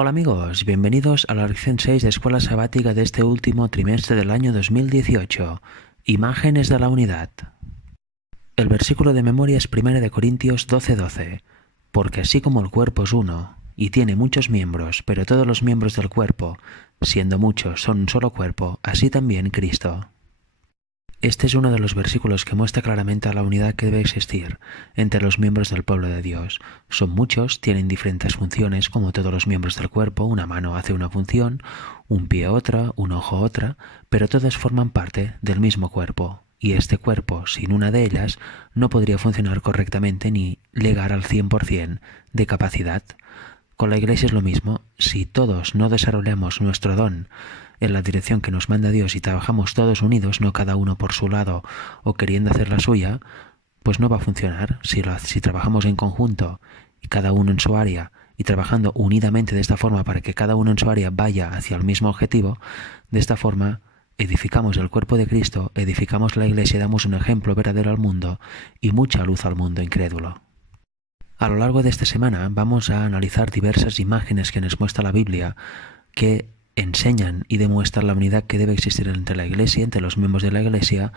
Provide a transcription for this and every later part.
Hola amigos, bienvenidos a la lección 6 de Escuela Sabática de este último trimestre del año 2018. Imágenes de la unidad. El versículo de memoria es 1 de Corintios 12:12. Porque así como el cuerpo es uno, y tiene muchos miembros, pero todos los miembros del cuerpo, siendo muchos, son un solo cuerpo, así también Cristo. Este es uno de los versículos que muestra claramente la unidad que debe existir entre los miembros del pueblo de Dios. Son muchos, tienen diferentes funciones, como todos los miembros del cuerpo. Una mano hace una función, un pie otra, un ojo otra, pero todas forman parte del mismo cuerpo. Y este cuerpo, sin una de ellas, no podría funcionar correctamente ni llegar al 100% de capacidad. Con la Iglesia es lo mismo. Si todos no desarrollamos nuestro don en la dirección que nos manda Dios y trabajamos todos unidos, no cada uno por su lado o queriendo hacer la suya, pues no va a funcionar. Si trabajamos en conjunto y cada uno en su área y trabajando unidamente de esta forma para que cada uno en su área vaya hacia el mismo objetivo, de esta forma edificamos el cuerpo de Cristo, edificamos la Iglesia y damos un ejemplo verdadero al mundo y mucha luz al mundo incrédulo. A lo largo de esta semana vamos a analizar diversas imágenes que nos muestra la Biblia que enseñan y demuestran la unidad que debe existir entre la Iglesia, entre los miembros de la Iglesia,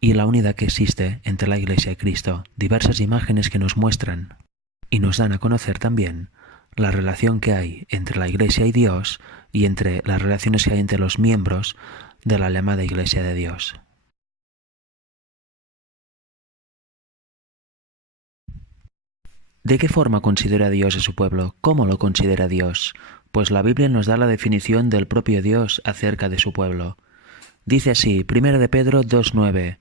y la unidad que existe entre la Iglesia y Cristo. Diversas imágenes que nos muestran y nos dan a conocer también la relación que hay entre la Iglesia y Dios y entre las relaciones que hay entre los miembros de la llamada Iglesia de Dios. ¿De qué forma considera Dios a su pueblo? ¿Cómo lo considera Dios? Pues la Biblia nos da la definición del propio Dios acerca de su pueblo. Dice así, 1 de Pedro 2:9,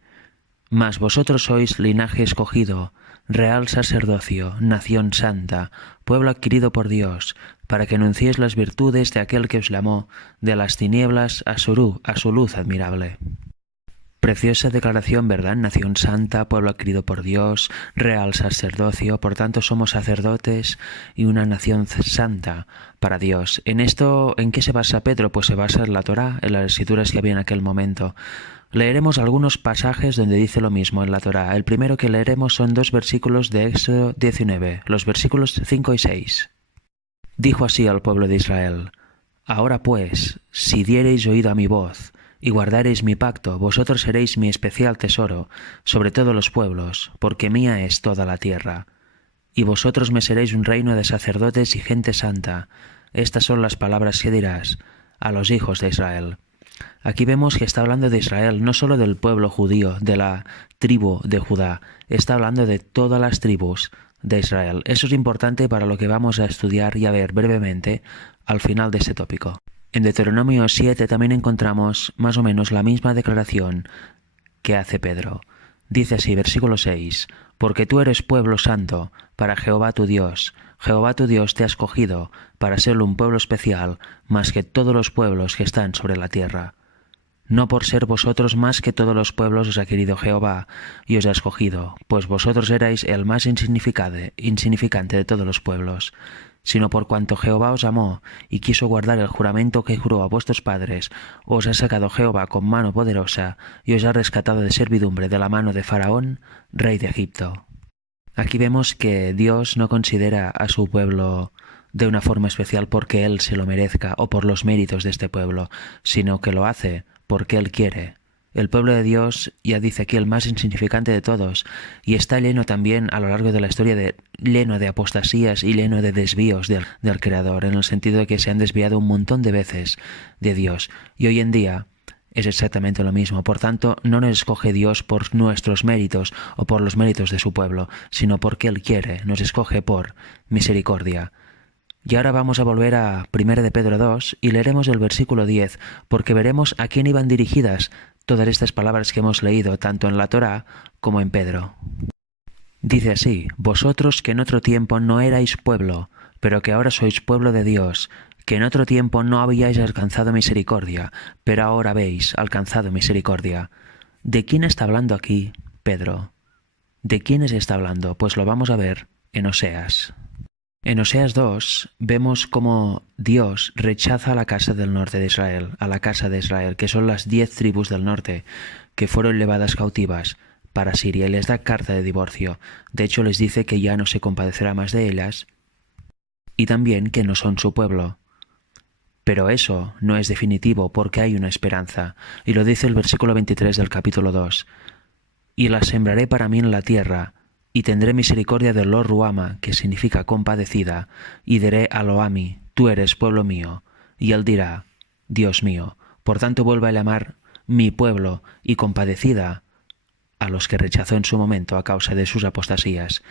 Mas vosotros sois linaje escogido, real sacerdocio, nación santa, pueblo adquirido por Dios, para que anunciéis las virtudes de aquel que os llamó de las tinieblas a su luz admirable. Preciosa declaración, ¿verdad? Nación santa, pueblo adquirido por Dios, real sacerdocio, por tanto somos sacerdotes y una nación santa para Dios. ¿En esto en qué se basa Pedro? Pues se basa en la Torá, en las escrituras que había en aquel momento. Leeremos algunos pasajes donde dice lo mismo en la Torá. El primero que leeremos son 2 versículos de Éxodo 19, los versículos 5 y 6. Dijo así al pueblo de Israel: Ahora pues, si diereis oído a mi voz, y guardareis mi pacto, vosotros seréis mi especial tesoro sobre todos los pueblos, porque mía es toda la tierra. Y vosotros me seréis un reino de sacerdotes y gente santa. Estas son las palabras que dirás a los hijos de Israel. Aquí vemos que está hablando de Israel, no solo del pueblo judío, de la tribu de Judá, está hablando de todas las tribus de Israel. Eso es importante para lo que vamos a estudiar y a ver brevemente al final de este tópico. En Deuteronomio 7 también encontramos más o menos la misma declaración que hace Pedro. Dice así, versículo 6, Porque tú eres pueblo santo para Jehová tu Dios. Jehová tu Dios te ha escogido para ser un pueblo especial más que todos los pueblos que están sobre la tierra. No por ser vosotros más que todos los pueblos os ha querido Jehová y os ha escogido, pues vosotros erais el más insignificante de todos los pueblos, sino por cuanto Jehová os amó y quiso guardar el juramento que juró a vuestros padres, os ha sacado Jehová con mano poderosa y os ha rescatado de servidumbre de la mano de Faraón, rey de Egipto. Aquí vemos que Dios no considera a su pueblo de una forma especial porque Él se lo merezca o por los méritos de este pueblo, sino que lo hace porque Él quiere. El pueblo de Dios, ya dice aquí, el más insignificante de todos, y está lleno también a lo largo de la historia lleno de apostasías y lleno de desvíos del Creador, en el sentido de que se han desviado un montón de veces de Dios. Y hoy en día es exactamente lo mismo. Por tanto, no nos escoge Dios por nuestros méritos o por los méritos de su pueblo, sino porque Él quiere, nos escoge por misericordia. Y ahora vamos a volver a 1 de Pedro 2 y leeremos el versículo 10, porque veremos a quién iban dirigidas todas estas palabras que hemos leído, tanto en la Torá como en Pedro. Dice así, Vosotros que en otro tiempo no erais pueblo, pero que ahora sois pueblo de Dios, que en otro tiempo no habíais alcanzado misericordia, pero ahora habéis alcanzado misericordia. ¿De quién está hablando aquí Pedro? ¿De quiénes está hablando? Pues lo vamos a ver en Oseas. En Oseas 2 vemos cómo Dios rechaza a la casa del norte de Israel, a la casa de Israel, que son las 10 tribus del norte, que fueron llevadas cautivas para Siria, y les da carta de divorcio. De hecho, les dice que ya no se compadecerá más de ellas, y también que no son su pueblo. Pero eso no es definitivo porque hay una esperanza, y lo dice el versículo 23 del capítulo 2. Y la sembraré para mí en la tierra, y tendré misericordia de Lo Ruama, que significa compadecida, y diré a Lo Ami, tú eres pueblo mío, y él dirá, Dios mío. Por tanto vuelve a llamar mi pueblo y compadecida a los que rechazó en su momento a causa de sus apostasías.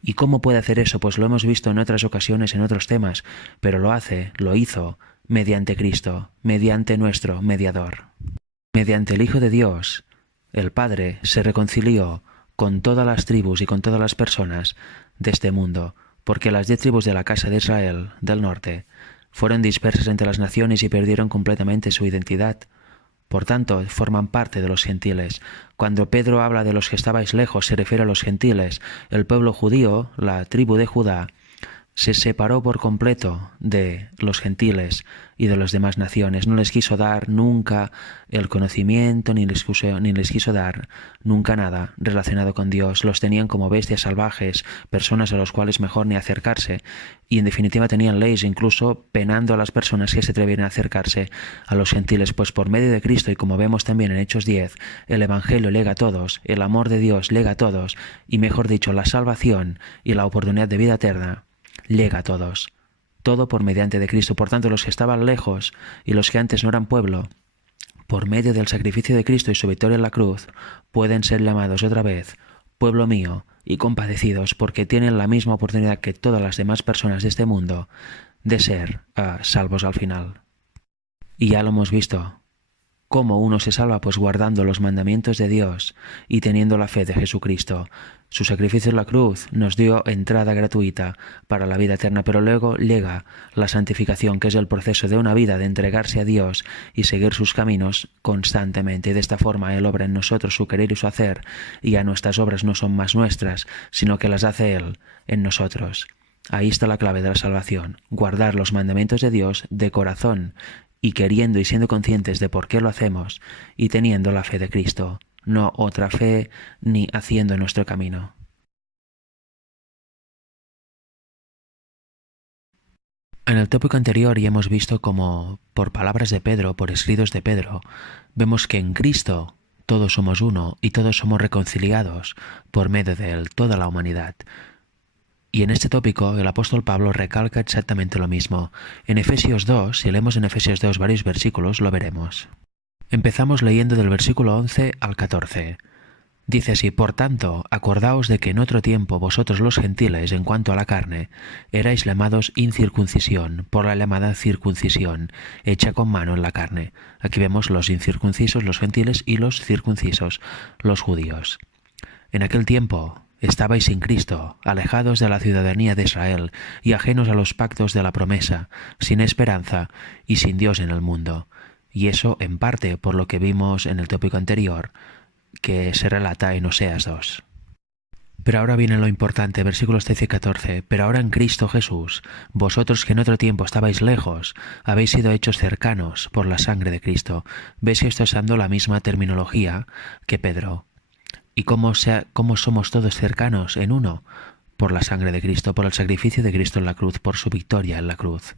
¿Y cómo puede hacer eso? Pues lo hemos visto en otras ocasiones, en otros temas, pero lo hizo, mediante Cristo, mediante nuestro mediador. Mediante el Hijo de Dios, el Padre se reconcilió con todas las tribus y con todas las personas de este mundo, porque las 10 tribus de la casa de Israel, del norte, fueron dispersas entre las naciones y perdieron completamente su identidad. Por tanto, forman parte de los gentiles. Cuando Pedro habla de los que estabais lejos, se refiere a los gentiles. El pueblo judío, la tribu de Judá, se separó por completo de los gentiles y de las demás naciones. No les quiso dar nunca el conocimiento, ni les quiso dar nunca nada relacionado con Dios. Los tenían como bestias salvajes, personas a los cuales mejor ni acercarse. Y en definitiva tenían leyes, incluso penando a las personas que se atrevieran a acercarse a los gentiles. Pues por medio de Cristo, y como vemos también en Hechos 10, el Evangelio llega a todos, el amor de Dios llega a todos, y mejor dicho, la salvación y la oportunidad de vida eterna llega a todos, todo por mediante de Cristo. Por tanto, los que estaban lejos y los que antes no eran pueblo, por medio del sacrificio de Cristo y su victoria en la cruz, pueden ser llamados otra vez pueblo mío y compadecidos, porque tienen la misma oportunidad que todas las demás personas de este mundo de ser salvos al final. Y ya lo hemos visto. ¿Cómo uno se salva? Pues guardando los mandamientos de Dios y teniendo la fe de Jesucristo. Su sacrificio en la cruz nos dio entrada gratuita para la vida eterna, pero luego llega la santificación, que es el proceso de una vida de entregarse a Dios y seguir sus caminos constantemente. Y de esta forma Él obra en nosotros su querer y su hacer, y ya nuestras obras no son más nuestras, sino que las hace Él en nosotros. Ahí está la clave de la salvación, guardar los mandamientos de Dios de corazón, y queriendo y siendo conscientes de por qué lo hacemos, y teniendo la fe de Cristo, no otra fe ni haciendo nuestro camino. En el tópico anterior ya hemos visto cómo, por palabras de Pedro, por escritos de Pedro, vemos que en Cristo todos somos uno y todos somos reconciliados por medio de Él, toda la humanidad. Y en este tópico el apóstol Pablo recalca exactamente lo mismo. En Efesios 2, si leemos en Efesios 2 varios versículos, lo veremos. Empezamos leyendo del versículo 11 al 14. Dice así: por tanto, acordaos de que en otro tiempo vosotros los gentiles, en cuanto a la carne, erais llamados incircuncisión, por la llamada circuncisión, hecha con mano en la carne. Aquí vemos los incircuncisos, los gentiles, y los circuncisos, los judíos. En aquel tiempo estabais sin Cristo, alejados de la ciudadanía de Israel y ajenos a los pactos de la promesa, sin esperanza y sin Dios en el mundo. Y eso en parte por lo que vimos en el tópico anterior, que se relata en Oseas 2. Pero ahora viene lo importante, versículos 13 y 14. Pero ahora en Cristo Jesús, vosotros que en otro tiempo estabais lejos, habéis sido hechos cercanos por la sangre de Cristo. ¿Ves que estoy usando la misma terminología que Pedro? ¿Y cómo somos todos cercanos en uno? Por la sangre de Cristo, por el sacrificio de Cristo en la cruz, por su victoria en la cruz.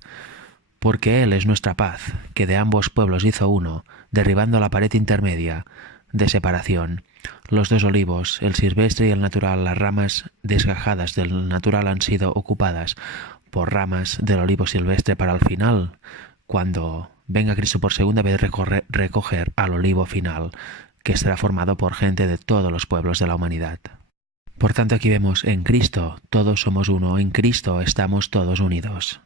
Porque Él es nuestra paz, que de ambos pueblos hizo uno, derribando la pared intermedia de separación. Los dos olivos, el silvestre y el natural, las ramas desgajadas del natural han sido ocupadas por ramas del olivo silvestre para al final, cuando venga Cristo por segunda vez, recoger al olivo final, que será formado por gente de todos los pueblos de la humanidad. Por tanto, aquí vemos, en Cristo todos somos uno, en Cristo estamos todos unidos.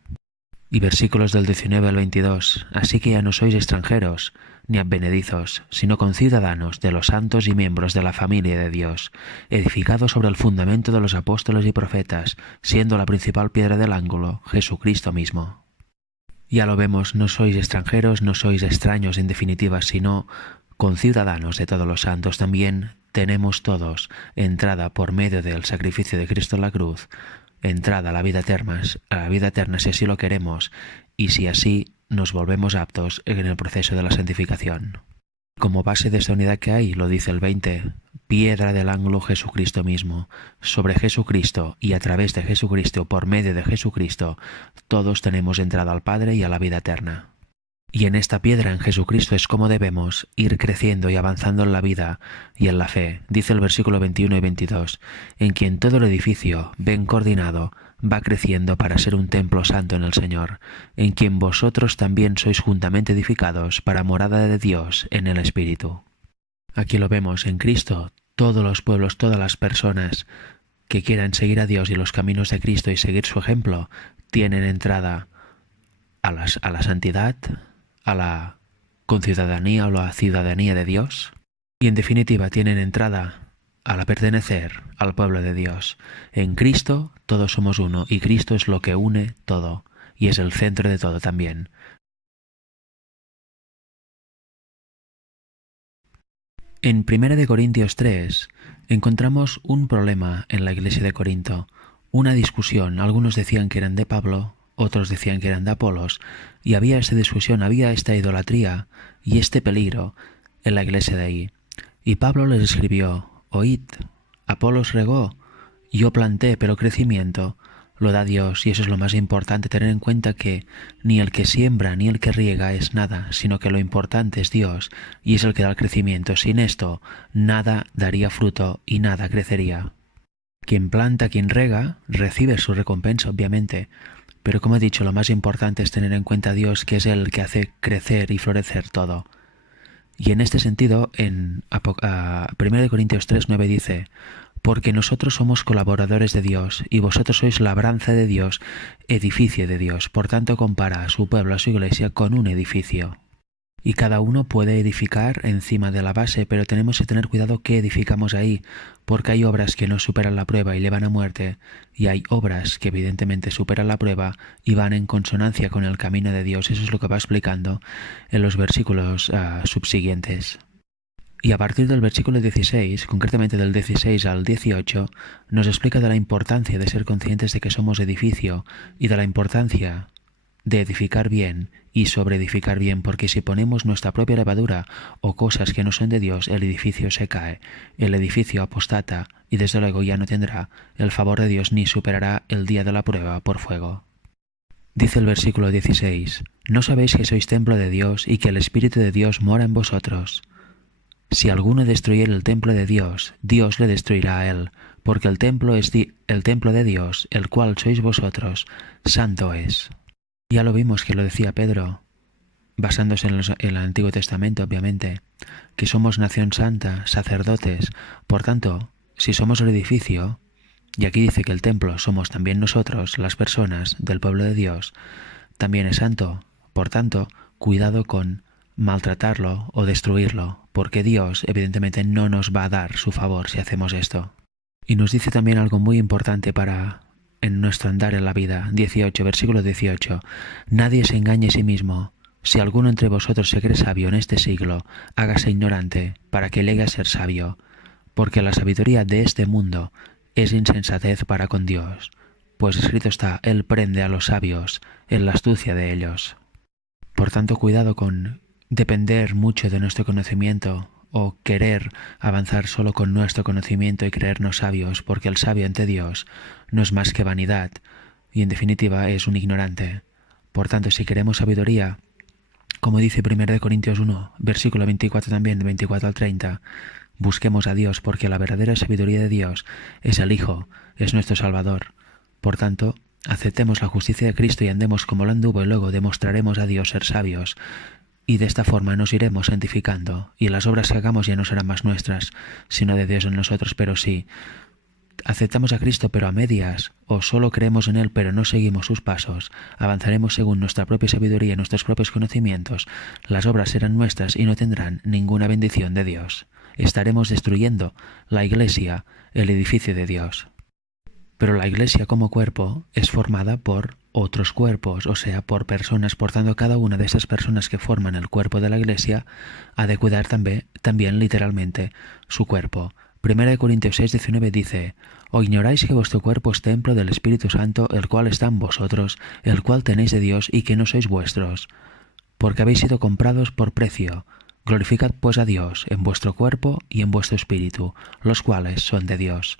Y versículos del 19 al 22, así que ya no sois extranjeros, ni advenedizos, sino conciudadanos de los santos y miembros de la familia de Dios, edificados sobre el fundamento de los apóstoles y profetas, siendo la principal piedra del ángulo, Jesucristo mismo. Ya lo vemos, no sois extranjeros, no sois extraños en definitiva, sino conciudadanos de todos los santos. También tenemos todos entrada por medio del sacrificio de Cristo en la cruz, entrada a la vida eterna si así lo queremos y si así nos volvemos aptos en el proceso de la santificación. Como base de esta unidad que hay, lo dice el 20, piedra del ángulo Jesucristo mismo. Sobre Jesucristo y a través de Jesucristo, por medio de Jesucristo, todos tenemos entrada al Padre y a la vida eterna. Y en esta piedra, en Jesucristo, es como debemos ir creciendo y avanzando en la vida y en la fe. Dice el versículo 21 y 22, en quien todo el edificio, bien coordinado, va creciendo para ser un templo santo en el Señor, en quien vosotros también sois juntamente edificados para morada de Dios en el Espíritu. Aquí lo vemos en Cristo, todos los pueblos, todas las personas que quieran seguir a Dios y los caminos de Cristo y seguir su ejemplo, tienen entrada a la santidad, a la conciudadanía o la ciudadanía de Dios, y en definitiva tienen entrada a la pertenecer al pueblo de Dios. En Cristo todos somos uno, y Cristo es lo que une todo, y es el centro de todo también. En 1 Corintios 3 encontramos un problema en la iglesia de Corinto, una discusión. Algunos decían que eran de Pablo, otros decían que eran de Apolos, y había esta discusión, había esta idolatría y este peligro en la iglesia de ahí. Y Pablo les escribió, oíd, Apolos regó, yo planté, pero crecimiento lo da Dios, y eso es lo más importante, tener en cuenta que ni el que siembra ni el que riega es nada, sino que lo importante es Dios, y es el que da el crecimiento. Sin esto, nada daría fruto y nada crecería. Quien planta, quien rega, recibe su recompensa, obviamente, pero como he dicho, lo más importante es tener en cuenta a Dios, que es el que hace crecer y florecer todo. Y en este sentido, en 1 Corintios 3:9 dice, porque nosotros somos colaboradores de Dios, y vosotros sois labranza de Dios, edificio de Dios. Por tanto, compara a su pueblo, a su iglesia, con un edificio. Y cada uno puede edificar encima de la base, pero tenemos que tener cuidado qué edificamos ahí, porque hay obras que no superan la prueba y llevan a muerte, y hay obras que evidentemente superan la prueba y van en consonancia con el camino de Dios. Eso es lo que va explicando en los versículos subsiguientes. Y a partir del versículo 16, concretamente del 16 al 18, nos explica de la importancia de ser conscientes de que somos edificio y de la importancia de edificar bien y sobreedificar bien, porque si ponemos nuestra propia levadura o cosas que no son de Dios, el edificio se cae, el edificio apostata y desde luego ya no tendrá el favor de Dios ni superará el día de la prueba por fuego. Dice el versículo 16, ¿no sabéis que sois templo de Dios y que el Espíritu de Dios mora en vosotros? Si alguno destruyere el templo de Dios, Dios le destruirá a él, porque el templo es el templo de Dios, el cual sois vosotros, santo es. Ya lo vimos que lo decía Pedro, basándose en el Antiguo Testamento, obviamente, que somos nación santa, sacerdotes. Por tanto, si somos el edificio, y aquí dice que el templo somos también nosotros, las personas del pueblo de Dios, también es santo. Por tanto, cuidado con maltratarlo o destruirlo, porque Dios evidentemente no nos va a dar su favor si hacemos esto. Y nos dice también algo muy importante en nuestro andar en la vida, 18, versículo 18, nadie se engañe a sí mismo, si alguno entre vosotros se cree sabio en este siglo, hágase ignorante, para que llegue a ser sabio, porque la sabiduría de este mundo es insensatez para con Dios, pues escrito está, Él prende a los sabios en la astucia de ellos. Por tanto, cuidado con depender mucho de nuestro conocimiento o querer avanzar solo con nuestro conocimiento y creernos sabios, porque el sabio ante Dios no es más que vanidad y en definitiva es un ignorante. Por tanto, si queremos sabiduría, como dice 1 Corintios 1, versículo 24 también, de 24 al 30, busquemos a Dios, porque la verdadera sabiduría de Dios es el Hijo, es nuestro Salvador. Por tanto, aceptemos la justicia de Cristo y andemos como lo anduvo, y luego demostraremos a Dios ser sabios. Y de esta forma nos iremos santificando, y las obras que hagamos ya no serán más nuestras, sino de Dios en nosotros. Pero sí, aceptamos a Cristo pero a medias, o solo creemos en Él pero no seguimos sus pasos, avanzaremos según nuestra propia sabiduría y nuestros propios conocimientos, las obras serán nuestras y no tendrán ninguna bendición de Dios. Estaremos destruyendo la iglesia, el edificio de Dios. Pero la iglesia como cuerpo es formada por otros cuerpos, o sea, por personas. Por tanto, cada una de esas personas que forman el cuerpo de la iglesia ha de cuidar también literalmente su cuerpo. 1 Corintios 6:19 dice, ¿o ignoráis que vuestro cuerpo es templo del Espíritu Santo, el cual está en vosotros, el cual tenéis de Dios y que no sois vuestros? Porque habéis sido comprados por precio. Glorificad pues a Dios en vuestro cuerpo y en vuestro espíritu, los cuales son de Dios.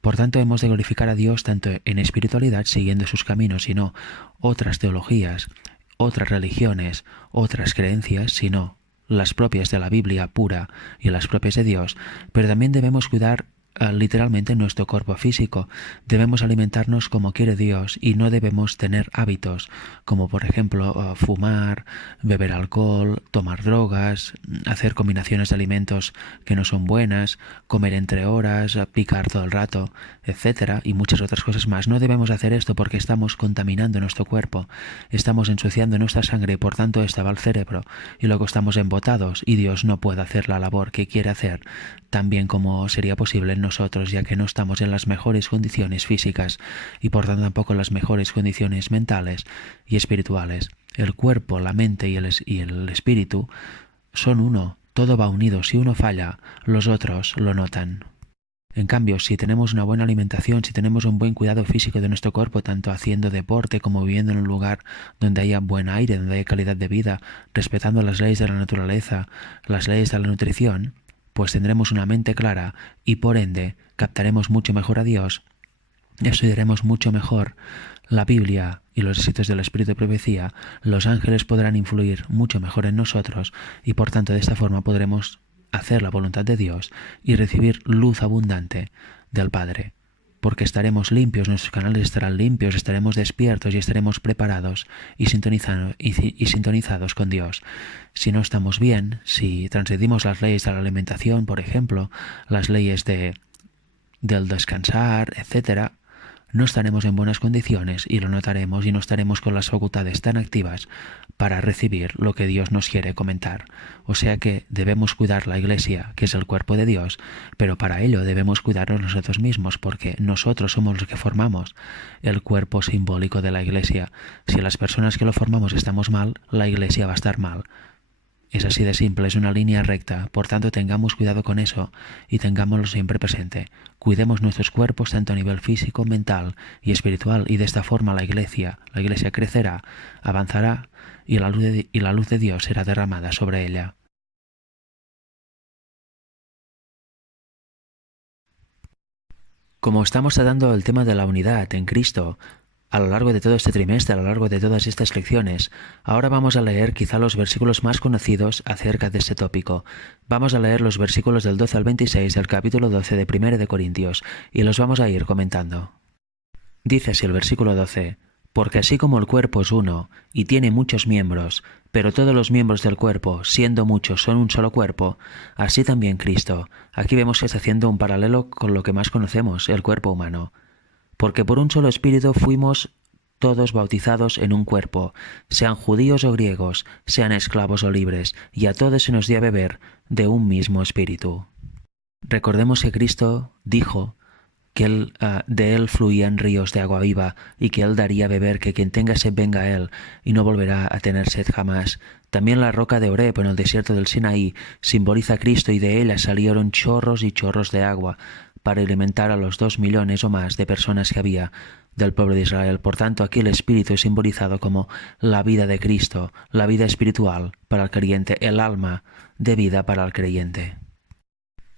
Por tanto, hemos de glorificar a Dios tanto en espiritualidad, siguiendo sus caminos, sino otras teologías, otras religiones, otras creencias, sino las propias de la Biblia pura y las propias de Dios, pero también debemos cuidar literalmente nuestro cuerpo físico. Debemos alimentarnos como quiere Dios y no debemos tener hábitos como por ejemplo fumar, beber alcohol, tomar drogas, hacer combinaciones de alimentos que no son buenas, comer entre horas, picar todo el rato, etcétera, y muchas otras cosas más. No debemos hacer esto porque estamos contaminando nuestro cuerpo, estamos ensuciando nuestra sangre y por tanto esta va al cerebro y luego estamos embotados y Dios no puede hacer la labor que quiere hacer tan bien como sería posible en nosotros, ya que no estamos en las mejores condiciones físicas y por tanto tampoco en las mejores condiciones mentales y espirituales. El cuerpo, la mente y el espíritu son uno, todo va unido. Si uno falla, los otros lo notan. En cambio, si tenemos una buena alimentación, si tenemos un buen cuidado físico de nuestro cuerpo, tanto haciendo deporte como viviendo en un lugar donde haya buen aire, donde haya calidad de vida, respetando las leyes de la naturaleza, las leyes de la nutrición, pues tendremos una mente clara y por ende captaremos mucho mejor a Dios, estudiaremos mucho mejor la Biblia y los escritos del Espíritu de Profecía, los ángeles podrán influir mucho mejor en nosotros y por tanto de esta forma podremos hacer la voluntad de Dios y recibir luz abundante del Padre, porque estaremos limpios, nuestros canales estarán limpios, estaremos despiertos y estaremos preparados y sintonizados con Dios. Si no estamos bien, si transgredimos las leyes de la alimentación, por ejemplo, las leyes del descansar, etcétera, no estaremos en buenas condiciones y lo notaremos y no estaremos con las facultades tan activas para recibir lo que Dios nos quiere comentar. O sea que debemos cuidar la Iglesia, que es el cuerpo de Dios, pero para ello debemos cuidarnos nosotros mismos, porque nosotros somos los que formamos el cuerpo simbólico de la Iglesia. Si las personas que lo formamos estamos mal, la Iglesia va a estar mal. Es así de simple, es una línea recta, por tanto tengamos cuidado con eso y tengámoslo siempre presente. Cuidemos nuestros cuerpos tanto a nivel físico, mental y espiritual y de esta forma la Iglesia crecerá, avanzará y la luz de Dios será derramada sobre ella. Como estamos tratando el tema de la unidad en Cristo, a lo largo de todo este trimestre, a lo largo de todas estas lecciones, ahora vamos a leer quizá los versículos más conocidos acerca de este tópico. Vamos a leer los versículos del 12 al 26 del capítulo 12 de 1 de Corintios y los vamos a ir comentando. Dice así el versículo 12: porque así como el cuerpo es uno y tiene muchos miembros, pero todos los miembros del cuerpo, siendo muchos, son un solo cuerpo, así también Cristo. Aquí vemos que está haciendo un paralelo con lo que más conocemos, el cuerpo humano. Porque por un solo espíritu fuimos todos bautizados en un cuerpo, sean judíos o griegos, sean esclavos o libres, y a todos se nos dio a beber de un mismo espíritu. Recordemos que Cristo dijo que de él fluían ríos de agua viva y que él daría a beber, que quien tenga sed venga a él y no volverá a tener sed jamás. También la roca de Oreb en el desierto del Sinaí simboliza a Cristo y de ella salieron chorros y chorros de agua para alimentar a los 2 millones o más de personas que había del pueblo de Israel. Por tanto, aquí el Espíritu es simbolizado como la vida de Cristo, la vida espiritual para el creyente, el alma de vida para el creyente.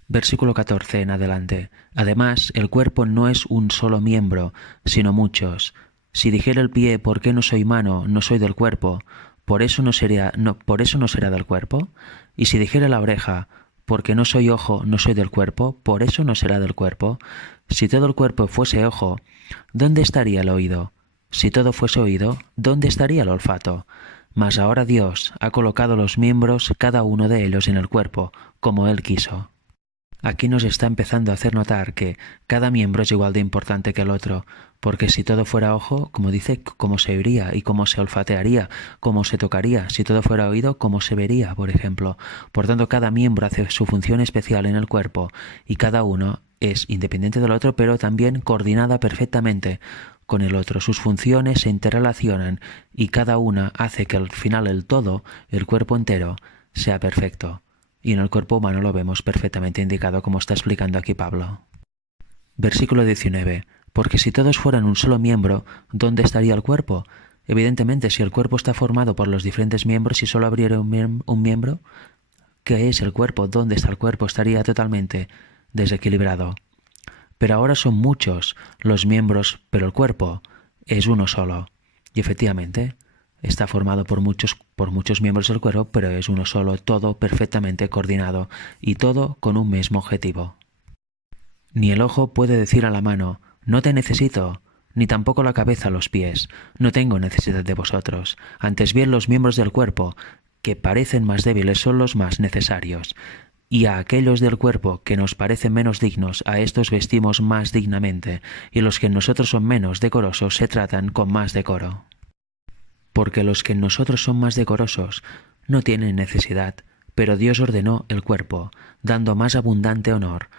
Versículo 14 en adelante. Además, el cuerpo no es un solo miembro, sino muchos. Si dijera el pie, ¿por qué no soy mano? No soy del cuerpo. ¿Por eso no será del cuerpo? Y si dijera la oreja, porque no soy ojo, no soy del cuerpo, por eso no será del cuerpo. Si todo el cuerpo fuese ojo, ¿dónde estaría el oído? Si todo fuese oído, ¿dónde estaría el olfato? Mas ahora Dios ha colocado los miembros, cada uno de ellos, en el cuerpo, como Él quiso. Aquí nos está empezando a hacer notar que cada miembro es igual de importante que el otro, porque si todo fuera ojo, como dice, ¿cómo se oiría y cómo se olfatearía, cómo se tocaría? Si todo fuera oído, ¿cómo se vería, por ejemplo? Por tanto, cada miembro hace su función especial en el cuerpo y cada uno es independiente del otro, pero también coordinada perfectamente con el otro. Sus funciones se interrelacionan y cada una hace que al final el todo, el cuerpo entero, sea perfecto. Y en el cuerpo humano lo vemos perfectamente indicado como está explicando aquí Pablo. Versículo 19. Porque si todos fueran un solo miembro, ¿dónde estaría el cuerpo? Evidentemente, si el cuerpo está formado por los diferentes miembros y solo abriera un miembro, ¿qué es el cuerpo? ¿Dónde está el cuerpo? Estaría totalmente desequilibrado. Pero ahora son muchos los miembros, pero el cuerpo es uno solo. Y efectivamente, está formado por muchos miembros del cuerpo, pero es uno solo, todo perfectamente coordinado y todo con un mismo objetivo. Ni el ojo puede decir a la mano, no te necesito, ni tampoco la cabeza a los pies, no tengo necesidad de vosotros. Antes bien los miembros del cuerpo, que parecen más débiles, son los más necesarios. Y a aquellos del cuerpo que nos parecen menos dignos, a estos vestimos más dignamente, y los que en nosotros son menos decorosos se tratan con más decoro. Porque los que en nosotros son más decorosos no tienen necesidad, pero Dios ordenó el cuerpo, dando más abundante honor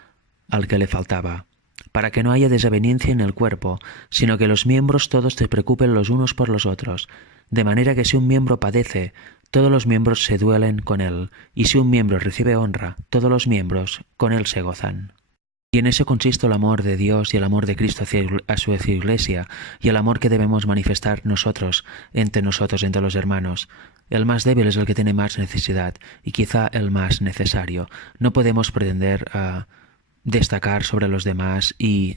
al que le faltaba, para que no haya desaveniencia en el cuerpo, sino que los miembros todos se preocupen los unos por los otros, de manera que si un miembro padece, todos los miembros se duelen con él, y si un miembro recibe honra, todos los miembros con él se gozan. Y en eso consiste el amor de Dios y el amor de Cristo a su Iglesia, y el amor que debemos manifestar nosotros, entre los hermanos. El más débil es el que tiene más necesidad, y quizá el más necesario. No podemos pretender destacar sobre los demás y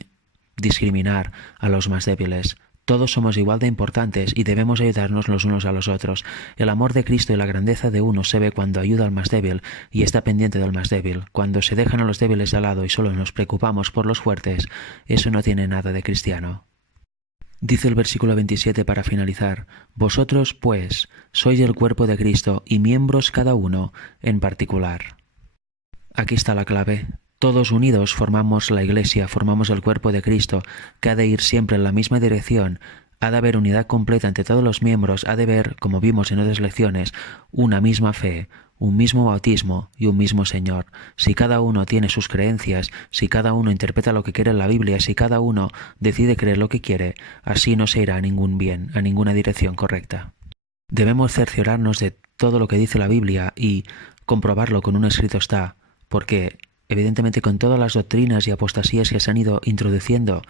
discriminar a los más débiles. Todos somos igual de importantes y debemos ayudarnos los unos a los otros. El amor de Cristo y la grandeza de uno se ve cuando ayuda al más débil y está pendiente del más débil. Cuando se dejan a los débiles de lado y solo nos preocupamos por los fuertes, eso no tiene nada de cristiano. Dice el versículo 27 para finalizar, vosotros, pues, sois el cuerpo de Cristo y miembros cada uno en particular. Aquí está la clave. Todos unidos formamos la Iglesia, formamos el cuerpo de Cristo, que ha de ir siempre en la misma dirección, ha de haber unidad completa entre todos los miembros, ha de haber, como vimos en otras lecciones, una misma fe, un mismo bautismo y un mismo Señor. Si cada uno tiene sus creencias, si cada uno interpreta lo que quiere en la Biblia, si cada uno decide creer lo que quiere, así no se irá a ningún bien, a ninguna dirección correcta. Debemos cerciorarnos de todo lo que dice la Biblia y comprobarlo con un escrito está, porque evidentemente con todas las doctrinas y apostasías que se han ido introduciendo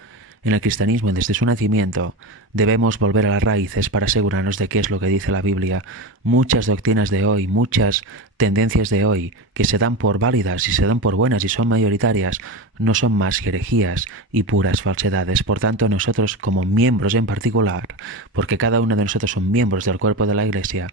en el cristianismo desde su nacimiento, debemos volver a las raíces para asegurarnos de qué es lo que dice la Biblia. Muchas doctrinas de hoy, muchas tendencias de hoy, que se dan por válidas y se dan por buenas y son mayoritarias, no son más que herejías y puras falsedades. Por tanto, nosotros como miembros en particular, porque cada uno de nosotros son miembros del cuerpo de la Iglesia,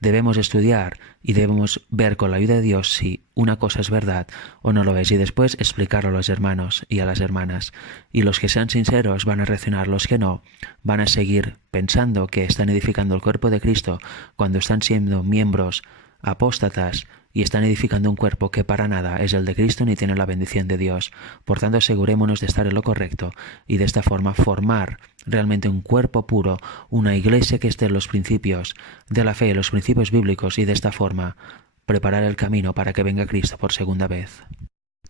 debemos estudiar y debemos ver con la ayuda de Dios si una cosa es verdad o no lo es, y después explicarlo a los hermanos y a las hermanas. Y los que sean sinceros van a reaccionar, los que no van a seguir pensando que están edificando el cuerpo de Cristo cuando están siendo miembros apóstatas y están edificando un cuerpo que para nada es el de Cristo ni tiene la bendición de Dios. Por tanto, asegurémonos de estar en lo correcto y de esta forma formar realmente un cuerpo puro, una iglesia que esté en los principios de la fe, los principios bíblicos, y de esta forma preparar el camino para que venga Cristo por segunda vez.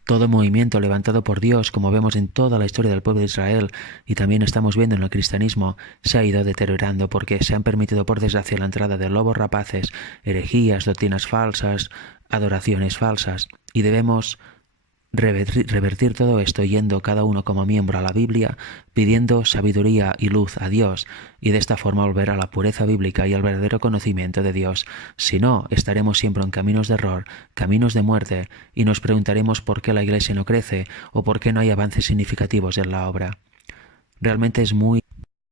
Todo movimiento levantado por Dios, como vemos en toda la historia del pueblo de Israel y también estamos viendo en el cristianismo, se ha ido deteriorando porque se han permitido por desgracia la entrada de lobos rapaces, herejías, doctrinas falsas, adoraciones falsas, y debemos revertir todo esto yendo cada uno como miembro a la Biblia, pidiendo sabiduría y luz a Dios, y de esta forma volver a la pureza bíblica y al verdadero conocimiento de Dios. Si no, estaremos siempre en caminos de error, caminos de muerte, y nos preguntaremos por qué la Iglesia no crece o por qué no hay avances significativos en la obra. Realmente es muy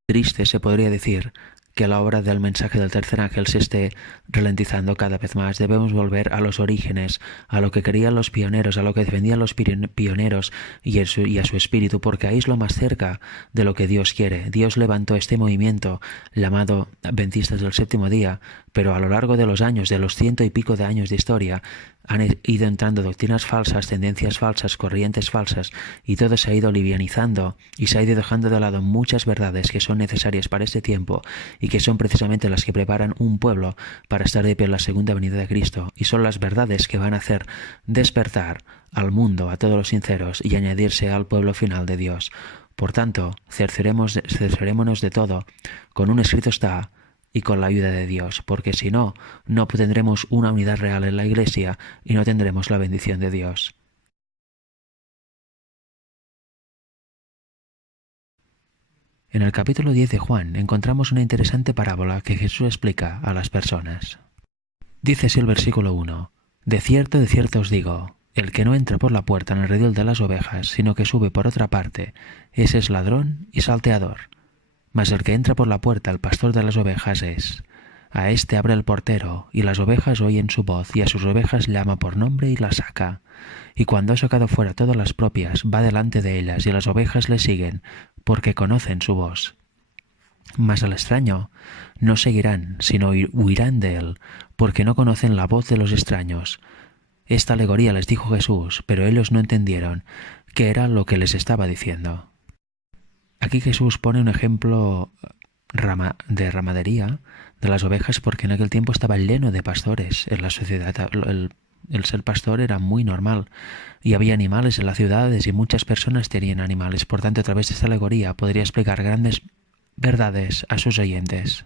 triste, se podría decir, que la obra del mensaje del tercer ángel se esté ralentizando cada vez más. Debemos volver a los orígenes, a lo que querían los pioneros, a lo que defendían los pioneros y a su espíritu, porque ahí es lo más cerca de lo que Dios quiere. Dios levantó este movimiento llamado Adventistas del Séptimo Día, pero a lo largo de los años, de los 100 y pico de años de historia, han ido entrando doctrinas falsas, tendencias falsas, corrientes falsas, y todo se ha ido livianizando y se ha ido dejando de lado muchas verdades que son necesarias para este tiempo y que son precisamente las que preparan un pueblo para estar de pie en la segunda venida de Cristo, y son las verdades que van a hacer despertar al mundo, a todos los sinceros, y añadirse al pueblo final de Dios. Por tanto, cerciorémonos de todo, con un escrito está, y con la ayuda de Dios, porque si no, no tendremos una unidad real en la Iglesia y no tendremos la bendición de Dios. En el capítulo 10 de Juan encontramos una interesante parábola que Jesús explica a las personas. Dice así el versículo 1: de cierto os digo, el que no entra por la puerta en el redil de las ovejas, sino que sube por otra parte, ese es ladrón y salteador. Mas el que entra por la puerta, el pastor de las ovejas es. A éste abre el portero, y las ovejas oyen su voz, y a sus ovejas llama por nombre y las saca. Y cuando ha sacado fuera todas las propias, va delante de ellas, y las ovejas le siguen, porque conocen su voz. Mas al extraño no seguirán, sino huirán de él, porque no conocen la voz de los extraños. Esta alegoría les dijo Jesús, pero ellos no entendieron qué era lo que les estaba diciendo. Aquí Jesús pone un ejemplo de ramadería de las ovejas, porque en aquel tiempo estaba lleno de pastores en la sociedad. El ser pastor era muy normal y había animales en las ciudades y muchas personas tenían animales. Por tanto, a través de esta alegoría podría explicar grandes verdades a sus oyentes.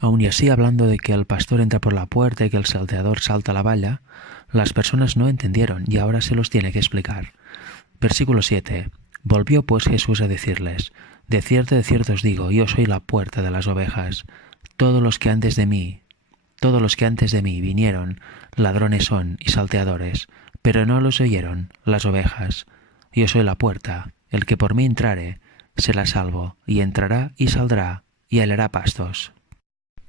Aun y así, hablando de que el pastor entra por la puerta y que el salteador salta la valla, las personas no entendieron y ahora se los tiene que explicar. Versículo 7. Volvió pues Jesús a decirles: de cierto os digo, yo soy la puerta de las ovejas. Todos los que antes de mí vinieron, ladrones son y salteadores, pero no los oyeron las ovejas. Yo soy la puerta, el que por mí entrare, será salvo, y entrará y saldrá, y hallará pastos.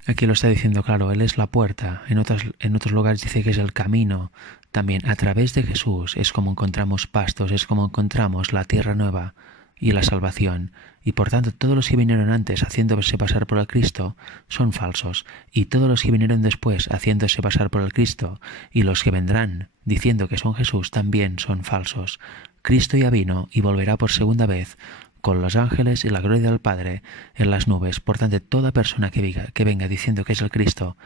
Aquí lo está diciendo claro, Él es la puerta. En otros lugares dice que es el camino. También a través de Jesús es como encontramos pastos, es como encontramos la tierra nueva y la salvación. Y por tanto todos los que vinieron antes haciéndose pasar por el Cristo son falsos. Y todos los que vinieron después haciéndose pasar por el Cristo y los que vendrán diciendo que son Jesús también son falsos. Cristo ya vino y volverá por segunda vez con los ángeles y la gloria del Padre en las nubes. Por tanto, toda persona que venga diciendo que es el Cristo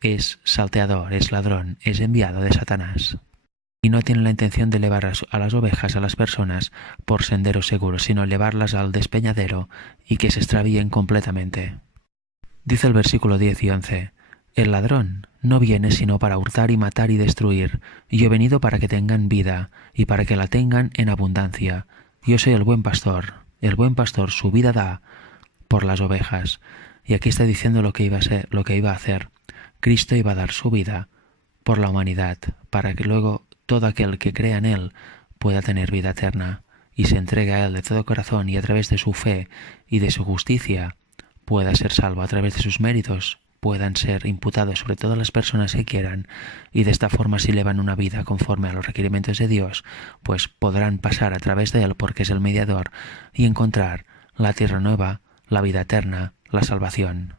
es salteador, es ladrón, es enviado de Satanás. Y no tiene la intención de llevar a las ovejas, a las personas, por senderos seguros, sino llevarlas al despeñadero y que se extravíen completamente. Dice el versículo 10 y 11, el ladrón no viene sino para hurtar y matar y destruir. Yo he venido para que tengan vida y para que la tengan en abundancia. Yo soy el buen pastor. El buen pastor su vida da por las ovejas. Y aquí está diciendo lo que iba a hacer. Cristo iba a dar su vida por la humanidad, para que luego todo aquel que crea en Él pueda tener vida eterna y se entregue a Él de todo corazón y a través de su fe y de su justicia pueda ser salvo, a través de sus méritos puedan ser imputados sobre todas las personas que quieran, y de esta forma, si llevan una vida conforme a los requerimientos de Dios, pues podrán pasar a través de Él, porque es el mediador, y encontrar la tierra nueva, la vida eterna, la salvación.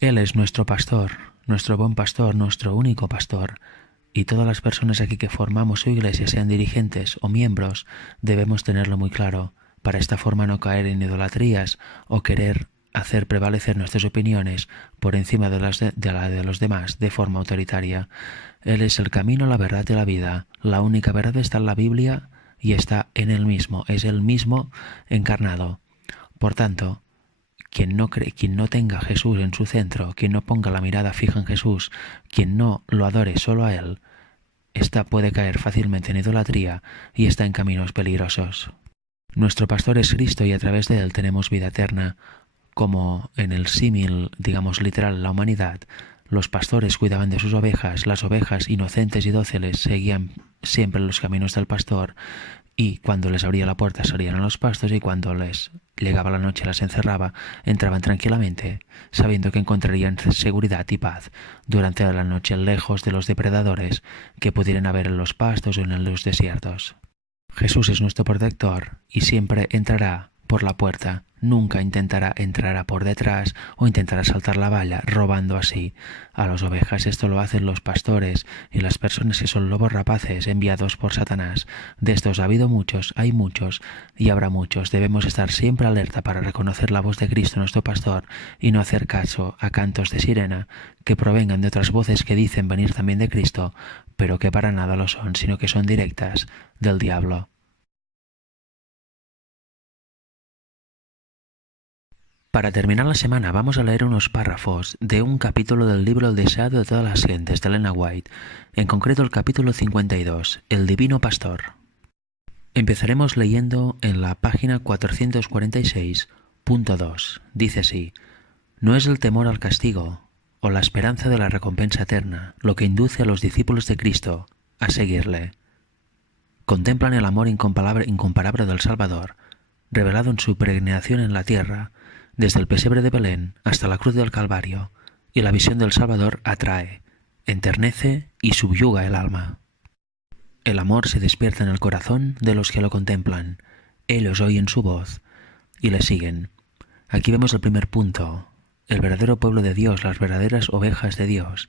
Él es nuestro pastor, nuestro buen pastor, nuestro único pastor, y todas las personas aquí que formamos su iglesia, sean dirigentes o miembros, debemos tenerlo muy claro, para esta forma no caer en idolatrías o querer hacer prevalecer nuestras opiniones por encima de la de los demás de forma autoritaria. Él es el camino, la verdad y la vida. La única verdad está en la Biblia y está en Él mismo. Es Él mismo encarnado. Por tanto, quien no tenga a Jesús en su centro, quien no ponga la mirada fija en Jesús, quien no lo adore solo a Él, puede caer fácilmente en idolatría y está en caminos peligrosos. Nuestro pastor es Cristo y a través de Él tenemos vida eterna. Como en el símil, digamos literal, la humanidad, los pastores cuidaban de sus ovejas, las ovejas inocentes y dóciles seguían siempre los caminos del pastor, y cuando les abría la puerta salían a los pastos, y cuando les llegaba la noche las encerraba, entraban tranquilamente, sabiendo que encontrarían seguridad y paz durante la noche, lejos de los depredadores que pudieran haber en los pastos o en los desiertos. Jesús es nuestro protector y siempre entrará por la puerta, nunca intentará entrar por detrás o intentará saltar la valla, robando así a las ovejas. Esto lo hacen los pastores y las personas que son lobos rapaces enviados por Satanás. De estos ha habido muchos, hay muchos y habrá muchos. Debemos estar siempre alerta para reconocer la voz de Cristo nuestro pastor y no hacer caso a cantos de sirena que provengan de otras voces que dicen venir también de Cristo, pero que para nada lo son, sino que son directas del diablo. Para terminar la semana vamos a leer unos párrafos de un capítulo del libro El deseado de todas las gentes de Elena White, en concreto el capítulo 52, El divino pastor. Empezaremos leyendo en la página 446.2. Dice así: no es el temor al castigo o la esperanza de la recompensa eterna lo que induce a los discípulos de Cristo a seguirle. Contemplan el amor incomparable del Salvador, revelado en su peregrinación en la tierra, desde el pesebre de Belén hasta la cruz del Calvario, y la visión del Salvador atrae, enternece y subyuga el alma. El amor se despierta en el corazón de los que lo contemplan. Ellos oyen su voz y le siguen. Aquí vemos el primer punto. El verdadero pueblo de Dios, las verdaderas ovejas de Dios,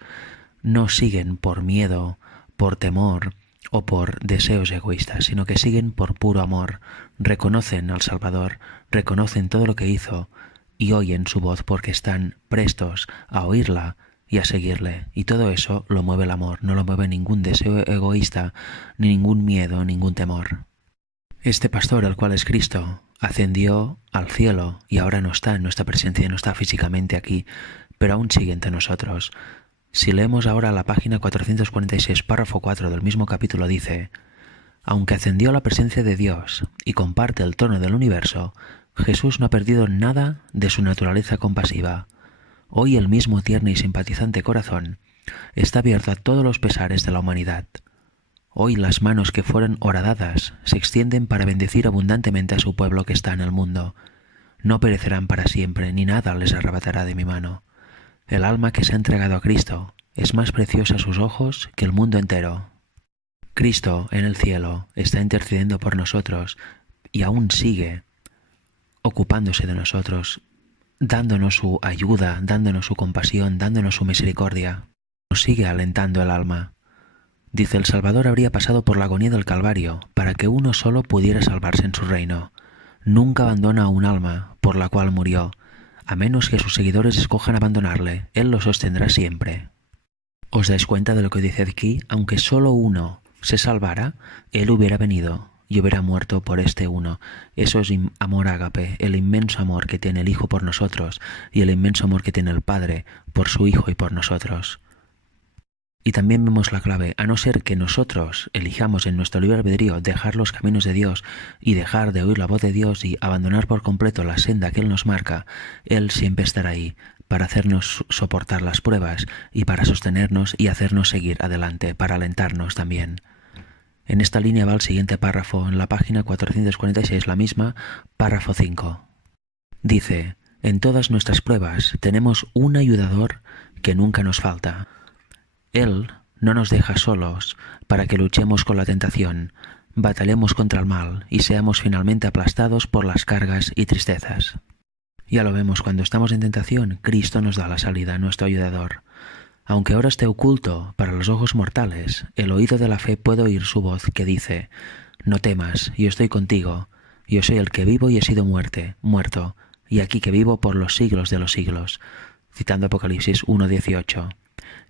no siguen por miedo, por temor o por deseos egoístas, sino que siguen por puro amor. Reconocen al Salvador, reconocen todo lo que hizo y oyen su voz porque están prestos a oírla y a seguirle. Y todo eso lo mueve el amor, no lo mueve ningún deseo egoísta, ni ningún miedo, ningún temor. Este pastor, el cual es Cristo, ascendió al cielo y ahora no está en nuestra presencia, no está físicamente aquí, pero aún sigue entre nosotros. Si leemos ahora la página 446, párrafo 4 del mismo capítulo, dice: aunque ascendió a la presencia de Dios y comparte el trono del universo, Jesús no ha perdido nada de su naturaleza compasiva. Hoy el mismo tierno y simpatizante corazón está abierto a todos los pesares de la humanidad. Hoy las manos que fueron horadadas se extienden para bendecir abundantemente a su pueblo que está en el mundo. No perecerán para siempre, ni nada les arrebatará de mi mano. El alma que se ha entregado a Cristo es más preciosa a sus ojos que el mundo entero. Cristo en el cielo está intercediendo por nosotros y aún sigue ocupándose de nosotros, dándonos su ayuda, dándonos su compasión, dándonos su misericordia. Nos sigue alentando el alma. Dice: el Salvador habría pasado por la agonía del Calvario para que uno solo pudiera salvarse en su reino. Nunca abandona a un alma por la cual murió, a menos que sus seguidores escojan abandonarle. Él lo sostendrá siempre. ¿Os dais cuenta de lo que dice aquí? Aunque solo uno se salvara, Él hubiera venido y hubiera muerto por este uno. Eso es amor ágape, el inmenso amor que tiene el Hijo por nosotros y el inmenso amor que tiene el Padre por su Hijo y por nosotros. Y también vemos la clave: a no ser que nosotros elijamos en nuestro libre albedrío dejar los caminos de Dios y dejar de oír la voz de Dios y abandonar por completo la senda que Él nos marca, Él siempre estará ahí para hacernos soportar las pruebas y para sostenernos y hacernos seguir adelante, para alentarnos también. En esta línea va el siguiente párrafo, en la página 446, la misma, párrafo 5. Dice: en todas nuestras pruebas tenemos un ayudador que nunca nos falta. Él no nos deja solos para que luchemos con la tentación, batallemos contra el mal y seamos finalmente aplastados por las cargas y tristezas. Ya lo vemos, cuando estamos en tentación, Cristo nos da la salida, nuestro ayudador. Aunque ahora esté oculto para los ojos mortales, el oído de la fe puede oír su voz que dice: no temas, yo estoy contigo, yo soy el que vivo y he sido muerto, y aquí que vivo por los siglos de los siglos. Citando Apocalipsis 1:18.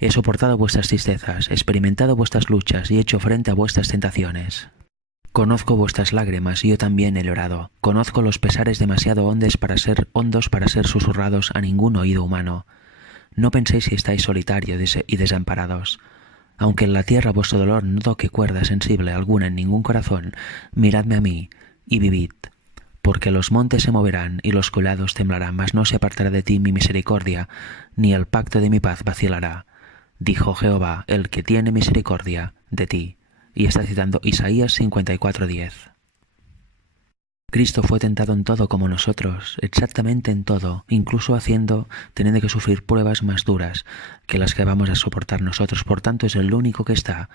He soportado vuestras tristezas, experimentado vuestras luchas y he hecho frente a vuestras tentaciones. Conozco vuestras lágrimas y yo también he llorado. Conozco los pesares demasiado hondos para ser susurrados a ningún oído humano. No penséis que estáis solitarios y desamparados. Aunque en la tierra vuestro dolor no toque cuerda sensible alguna en ningún corazón, miradme a mí y vivid. Porque los montes se moverán y los collados temblarán, mas no se apartará de ti mi misericordia, ni el pacto de mi paz vacilará. Dijo Jehová, el que tiene misericordia de ti. Y está citando Isaías 54:10. Cristo fue tentado en todo como nosotros, exactamente en todo, incluso teniendo que sufrir pruebas más duras que las que vamos a soportar nosotros. Por tanto, es el único que está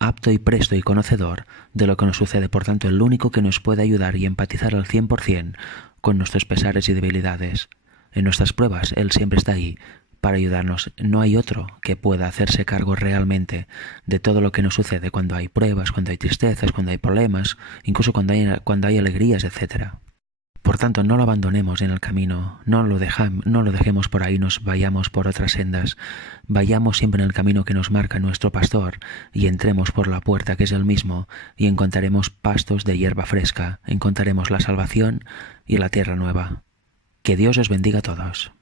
apto y presto y conocedor de lo que nos sucede. Por tanto, el único que nos puede ayudar y empatizar al 100% con nuestros pesares y debilidades. En nuestras pruebas, Él siempre está ahí para ayudarnos. No hay otro que pueda hacerse cargo realmente de todo lo que nos sucede cuando hay pruebas, cuando hay tristezas, cuando hay problemas, incluso cuando hay alegrías, etc. Por tanto, no lo abandonemos en el camino, no lo dejemos por ahí, nos vayamos por otras sendas. Vayamos siempre en el camino que nos marca nuestro pastor y entremos por la puerta que es el mismo y encontraremos pastos de hierba fresca, encontraremos la salvación y la tierra nueva. Que Dios os bendiga a todos.